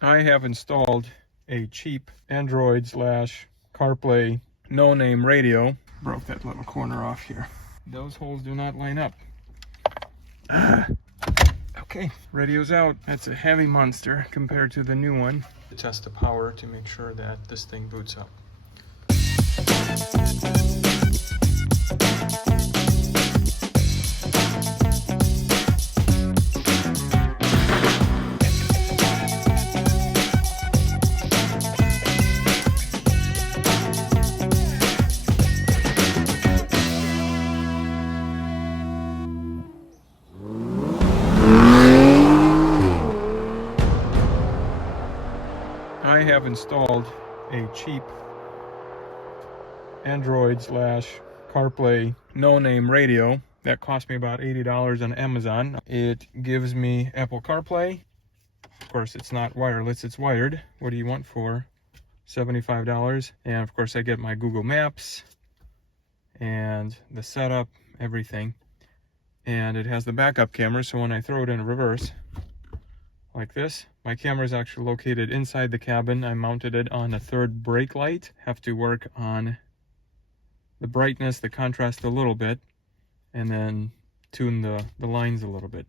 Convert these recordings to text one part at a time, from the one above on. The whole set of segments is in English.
I have installed a cheap Android / CarPlay no-name radio. Broke that little corner off here. Those holes do not line up. Okay, radio's out. That's a heavy monster compared to the new one. To test the power to make sure that this thing boots up. I have installed a cheap Android / CarPlay no-name radio that cost me about $80 on Amazon. It gives me Apple CarPlay. Of course, it's not wireless, it's wired. What do you want for $75? And of course, I get my Google Maps and the setup, everything. And it has the backup camera, so when I throw it in reverse, like this, my camera is actually located inside the cabin. I mounted it on a third brake light. Have to work on the brightness, the contrast a little bit, and then tune the lines a little bit.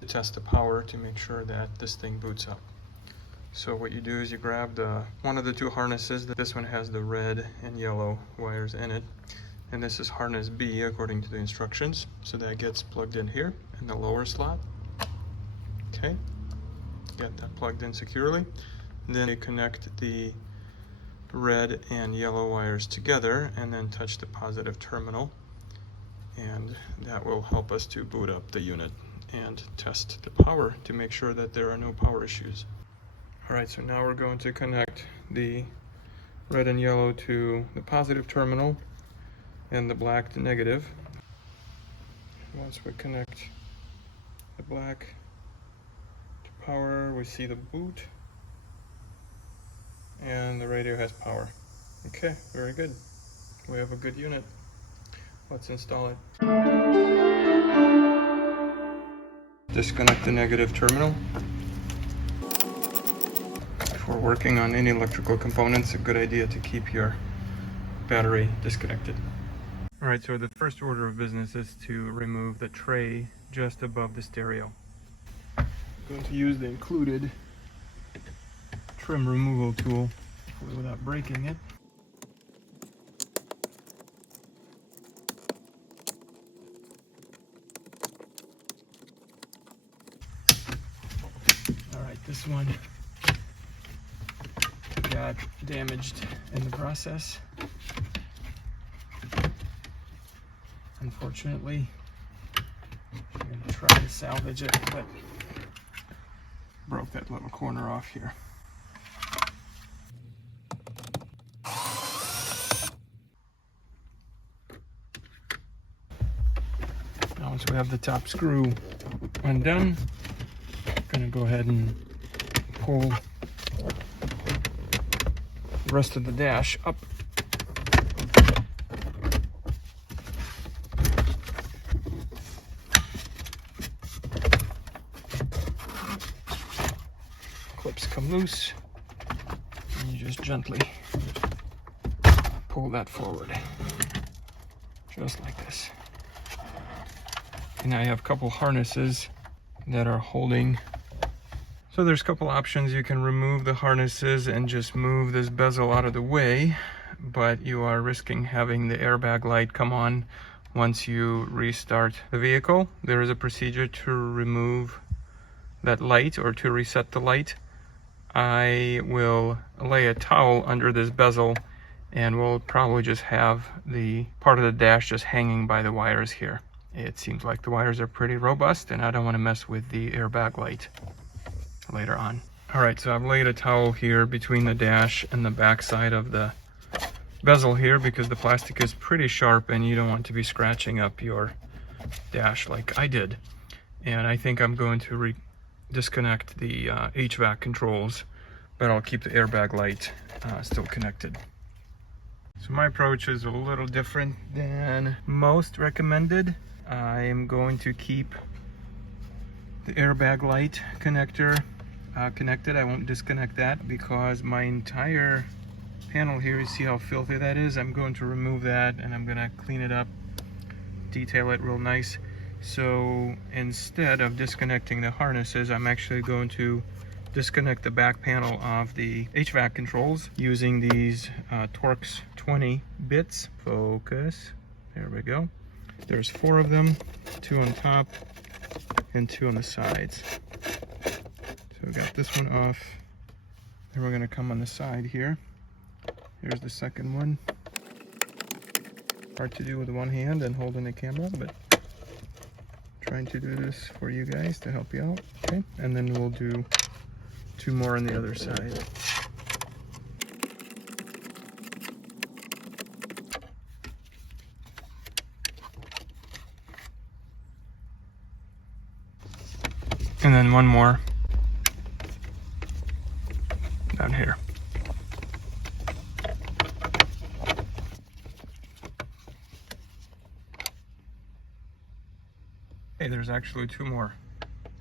To test the power to make sure that this thing boots up. So what you do is you grab one of the two harnesses. This one has the red and yellow wires in it, and this is harness B according to the instructions. So that gets plugged in here in the lower slot. Okay, get that plugged in securely. Then you connect the red and yellow wires together and then touch the positive terminal, and that will help us to boot up the unit and test the power to make sure that there are no power issues. Alright, so now we're going to connect the red and yellow to the positive terminal and the black to negative. Once we connect the black to power, we see the boot and the radio has power. Okay, very good. We have a good unit. Let's install it. Disconnect the negative terminal. Before working on any electrical components, a good idea to keep your battery disconnected. Alright, so the first order of business is to remove the tray just above the stereo. I'm going to use the included trim removal tool without breaking it. This one got damaged in the process. Unfortunately, I'm going to try to salvage it, but broke that little corner off here. Now, once we have the top screw undone, I'm going to go ahead and pull the rest of the dash up. Clips come loose, and you just gently pull that forward, just like this. And now you have a couple harnesses that are holding. So there's a couple options. You can remove the harnesses and just move this bezel out of the way, but you are risking having the airbag light come on once you restart the vehicle. There is a procedure to remove that light or to reset the light. I will lay a towel under this bezel, and we'll probably just have the part of the dash just hanging by the wires here. It seems like the wires are pretty robust, and I don't want to mess with the airbag light later on. Alright, so I've laid a towel here between the dash and the back side of the bezel here, because the plastic is pretty sharp and you don't want to be scratching up your dash like I did. And I think I'm going to disconnect the HVAC controls, but I'll keep the airbag light still connected. So my approach is a little different than most recommended. I am going to keep the airbag light connector connected. I won't disconnect that because my entire panel here, you see how filthy that is? I'm going to remove that and I'm going to clean it up, detail it real nice. So instead of disconnecting the harnesses, I'm actually going to disconnect the back panel of the HVAC controls using these Torx 20 bits. Focus. There we go. There's 4 of them, 2 on top and 2 on the sides. So we got this one off. Then we're going to come on the side here. Here's the second one. Hard to do with one hand and holding the camera, but trying to do this for you guys to help you out. Okay, and then we'll do 2 more on the other side. And then 1 more down here. Hey, there's actually 2 more.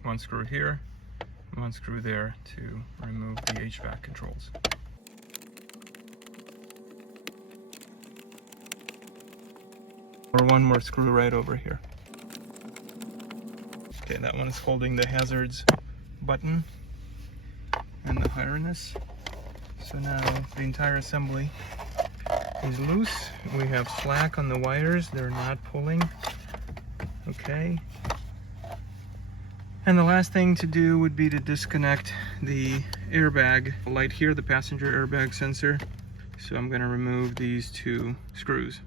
1 screw here, 1 screw there to remove the HVAC controls. Or 1 more screw right over here. Okay, that one is holding the hazards button and the harness. So now the entire assembly is loose. We have slack on the wires, they're not pulling. Okay. And the last thing to do would be to disconnect the airbag light here, the passenger airbag sensor. So I'm going to remove these 2 screws.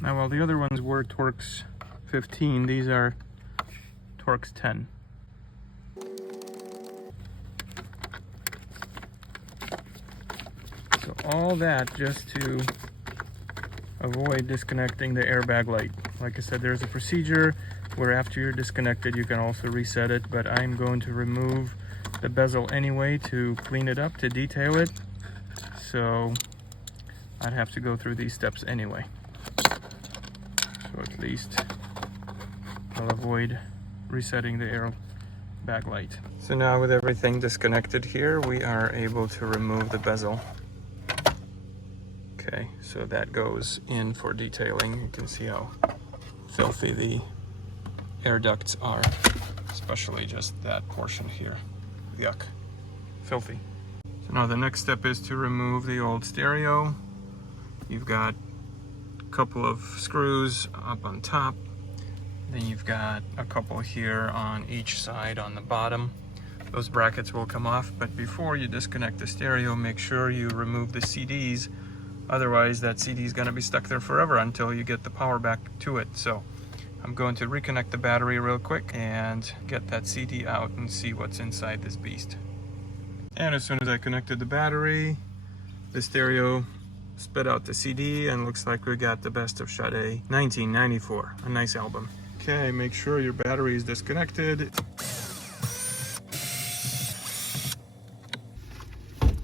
Now while the other ones were Torx 15, these are Torx 10. So all that just to avoid disconnecting the airbag light. Like I said, there's a procedure where after you're disconnected you can also reset it, but I'm going to remove the bezel anyway to clean it up, to detail it. So I'd have to go through these steps anyway. So at least I'll avoid resetting the airbag light. So now with everything disconnected here, we are able to remove the bezel. Okay, so that goes in for detailing. You can see how filthy the air ducts are, especially just that portion here. Yuck, filthy. So now the next step is to remove the old stereo. You've got a couple of screws up on top. Then you've got a couple here on each side on the bottom. those brackets will come off. But before you disconnect the stereo, make sure you remove the CDs. Otherwise, that CD is going to be stuck there forever until you get the power back to it. So I'm going to reconnect the battery real quick and get that CD out and see what's inside this beast. And as soon as I connected the battery, the stereo spit out the CD, and looks like we got the Best of Sade 1994, a nice album. Okay, make sure your battery is disconnected.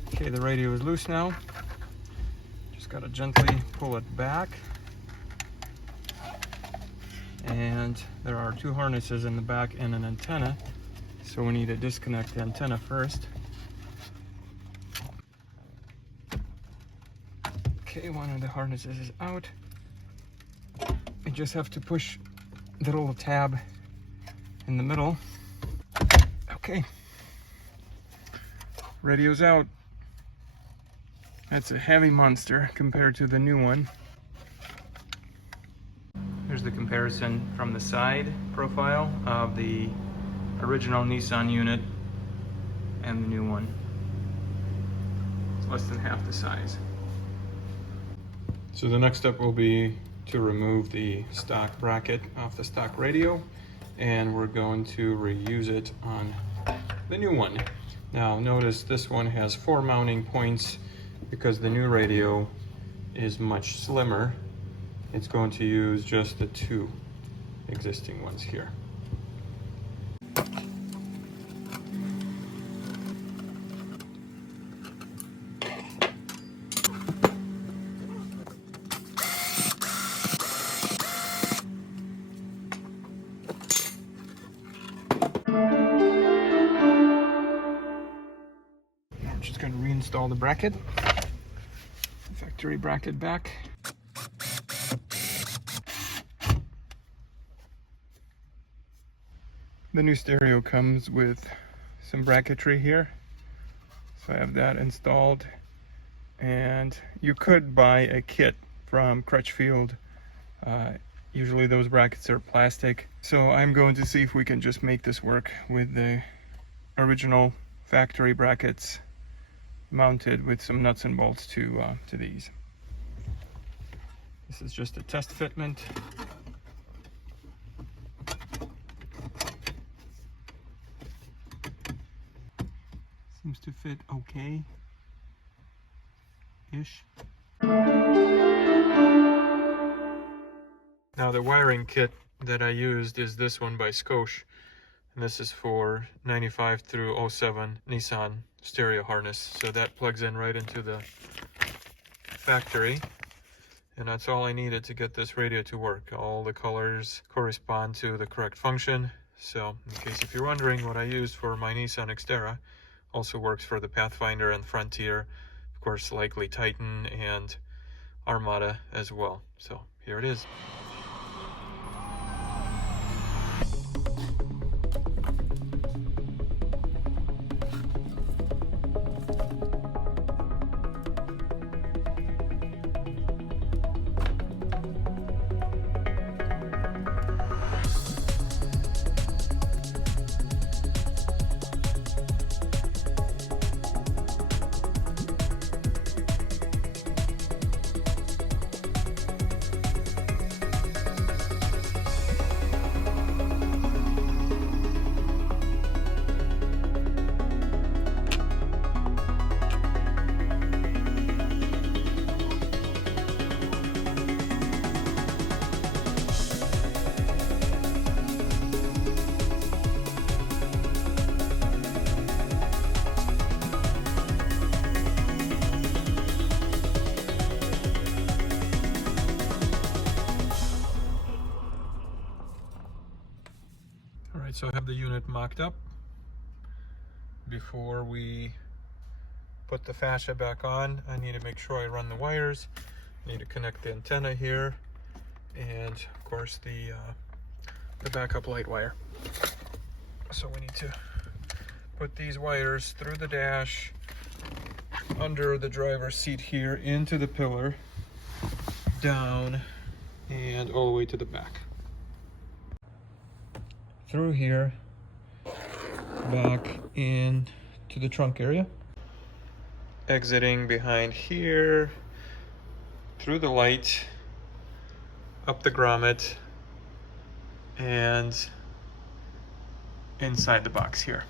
Okay, the radio is loose now. Just gotta gently pull it back. And there are two harnesses in the back and an antenna, so we need to disconnect the antenna first. Okay, one of the harnesses is out. You just have to push the little tab in the middle. Okay, radio's out. That's a heavy monster compared to the new one. Here's the comparison from the side profile of the original Nissan unit and the new one. It's less than half the size. So the next step will be to remove the stock bracket off the stock radio, and we're going to reuse it on the new one. Now notice this one has 4 mounting points because the new radio is much slimmer. It's going to use just the 2 existing ones here. I'm just going to reinstall the bracket, factory bracket back. The new stereo comes with some bracketry here, so I have that installed. And you could buy a kit from Crutchfield. Usually those brackets are plastic, so I'm going to see if we can just make this work with the original factory brackets mounted with some nuts and bolts to these. This is just a test fitment. Seems to fit okay-ish. Now the wiring kit that I used is this one by Scosche, and this is for 95 through 07 Nissan stereo harness. So that plugs in right into the factory, and that's all I needed to get this radio to work. All the colors correspond to the correct function. So in case if you're wondering, what I used for my Nissan Xterra also works for the Pathfinder and Frontier, of course likely Titan and Armada as well. So here it is. Alright, so I have the unit mocked up. Before we put the fascia back on, I need to make sure I run the wires. I need to connect the antenna here, and of course the backup light wire. So we need to put these wires through the dash, under the driver's seat here, into the pillar, down, and all the way to the back. Through here, back in to the trunk area. Exiting behind here, through the light, up the grommet, and inside the box here.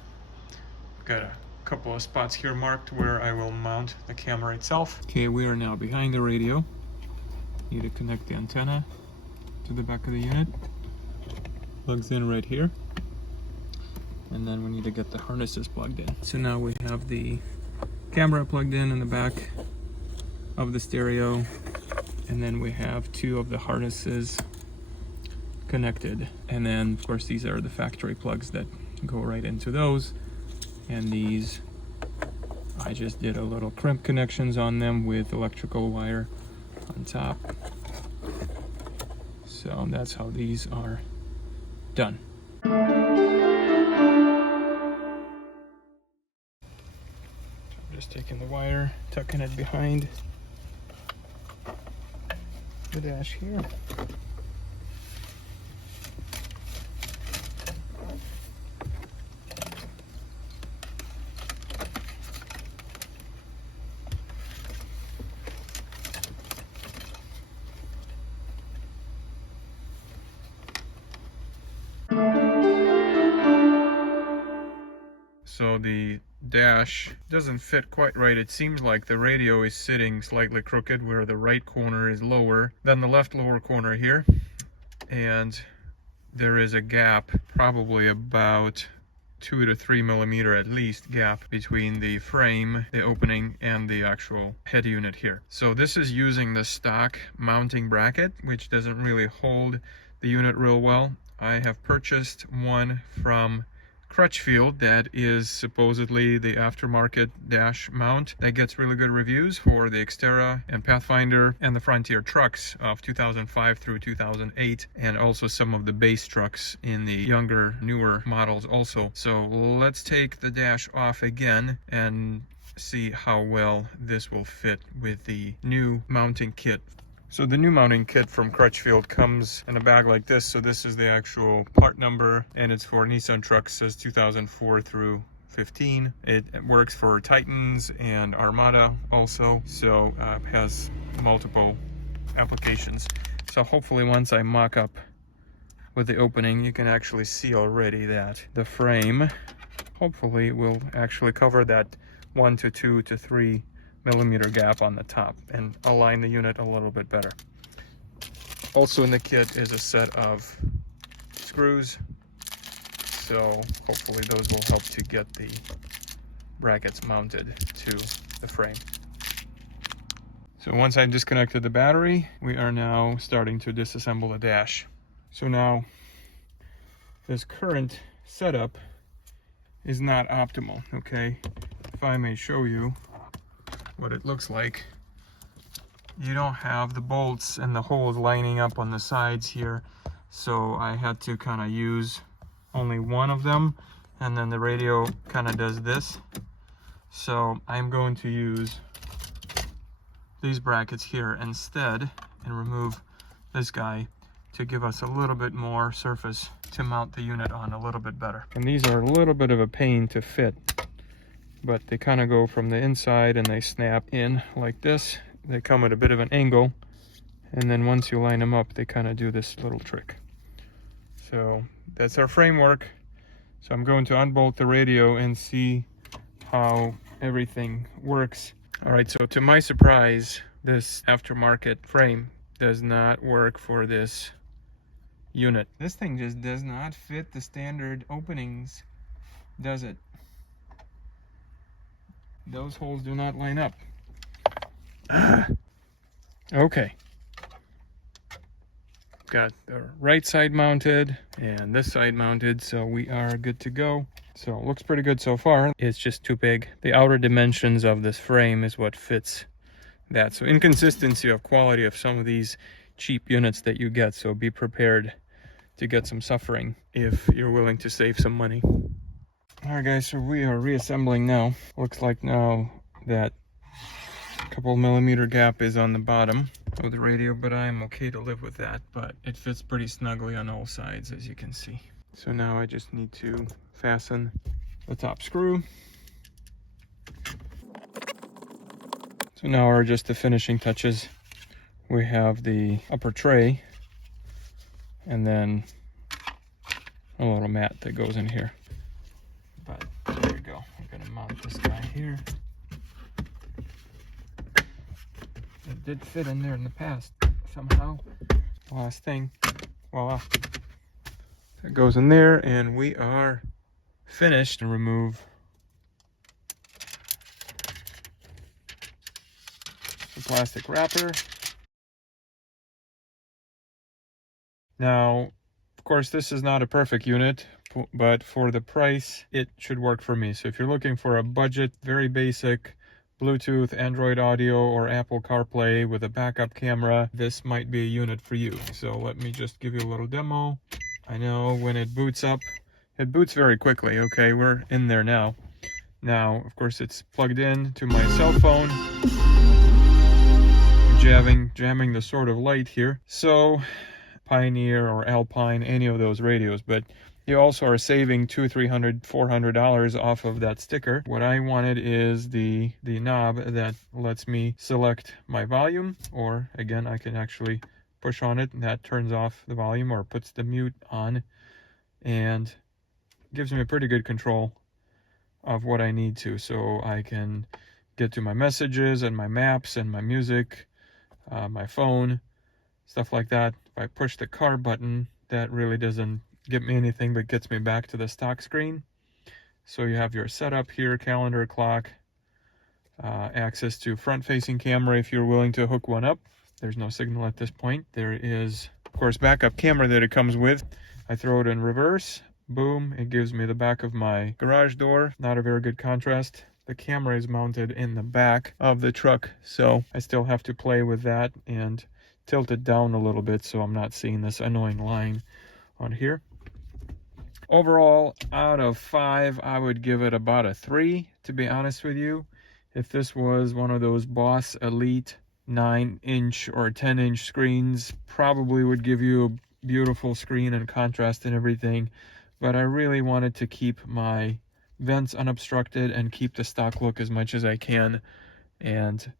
Got a couple of spots here marked where I will mount the camera itself. Okay, we are now behind the radio. Need to connect the antenna to the back of the unit. Plugs in right here. And then we need to get the harnesses plugged in. So now we have the camera plugged in the back of the stereo, and then we have two of the harnesses connected, and then of course these are the factory plugs that go right into those, and these I just did a little crimp connections on them with electrical wire on top. So that's how these are done. Just taking the wire, tucking it behind the dash here. So the dash doesn't fit quite right. It seems like the radio is sitting slightly crooked, where the right corner is lower than the left lower corner here, and there is a gap, probably about 2 to 3 millimeter at least gap between the frame, the opening, and the actual head unit here. So this is using the stock mounting bracket, which doesn't really hold the unit real well. I have purchased one from Crutchfield that is supposedly the aftermarket dash mount that gets really good reviews for the Xterra and Pathfinder and the Frontier trucks of 2005 through 2008, and also some of the base trucks in the younger, newer models also. So let's take the dash off again and see how well this will fit with the new mounting kit. So the new mounting kit from Crutchfield comes in a bag like this. So this is the actual part number, and it's for Nissan trucks, says 2004 through 15. It works for Titans and Armada also, so has multiple applications. So hopefully once I mock up with the opening, you can actually see already that the frame hopefully will actually cover that 1 to 2 to 3 millimeter gap on the top and align the unit a little bit better. Also in the kit is a set of screws, so hopefully those will help to get the brackets mounted to the frame. So once I've disconnected the battery, we are now starting to disassemble the dash. So now this current setup is not optimal, okay? If I may show you what it looks like, you don't have the bolts and the holes lining up on the sides here, so I had to kind of use only one of them, and then the radio kind of does this. So I'm going to use these brackets here instead and remove this guy to give us a little bit more surface to mount the unit on a little bit better. And these are a little bit of a pain to fit, but they kind of go from the inside and they snap in like this. They come at a bit of an angle, and then once you line them up, they kind of do this little trick. So that's our framework. So I'm going to unbolt the radio and see how everything works. All right, so to my surprise, this aftermarket frame does not work for this unit. This thing just does not fit the standard openings, does it? Those holes do not line up. Okay. Got the right side mounted and this side mounted, so we are good to go. So it looks pretty good so far. It's just too big. The outer dimensions of this frame is what fits that. So inconsistency of quality of some of these cheap units that you get, so be prepared to get some suffering if you're willing to save some money. Alright guys, so we are reassembling now. Looks like now that couple millimeter gap is on the bottom of the radio, but I'm okay to live with that. But it fits pretty snugly on all sides, as you can see. So now I just need to fasten the top screw. So now are just the finishing touches. We have the upper tray and then a little mat that goes in here. But there we go. We're gonna mount this guy here. It did fit in there in the past somehow. Last thing, voila. It goes in there and we are finished. And remove the plastic wrapper. Now, of course, this is not a perfect unit, but for the price, it should work for me. So if you're looking for a budget, very basic Bluetooth, Android Audio, or Apple CarPlay with a backup camera, this might be a unit for you. So let me just give you a little demo. I know when it boots up, it boots very quickly. Okay, we're in there now. Now, of course, it's plugged in to my cell phone. I'm jamming the sort of light here. So Pioneer or Alpine, any of those radios, but you also are saving $200, $300, $400 off of that sticker. What I wanted is the knob that lets me select my volume, or again, I can actually push on it and that turns off the volume or puts the mute on, and gives me a pretty good control of what I need to, so I can get to my messages and my maps and my music, my phone, stuff like that. If I push the car button, that really doesn't get me anything but gets me back to the stock screen. So you have your setup here, calendar, clock, access to front-facing camera if you're willing to hook one up. There's no signal at this point. There is, of course, backup camera that it comes with. I throw it in reverse, boom, it gives me the back of my garage door. Not a very good contrast. The camera is mounted in the back of the truck, so I still have to play with that and tilt it down a little bit so I'm not seeing this annoying line on here. Overall, out of 5, I would give it about a 3, to be honest with you. If this was one of those Boss Elite 9-inch or 10-inch screens, probably would give you a beautiful screen and contrast and everything. But I really wanted to keep my vents unobstructed and keep the stock look as much as I can. And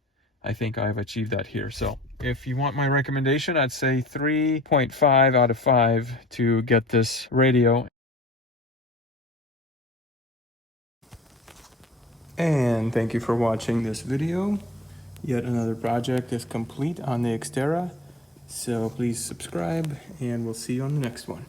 I think I've achieved that here. So if you want my recommendation, I'd say 3.5 out of 5 to get this radio. And thank you for watching this video. Yet another project is complete on the Xterra. So please subscribe and we'll see you on the next one.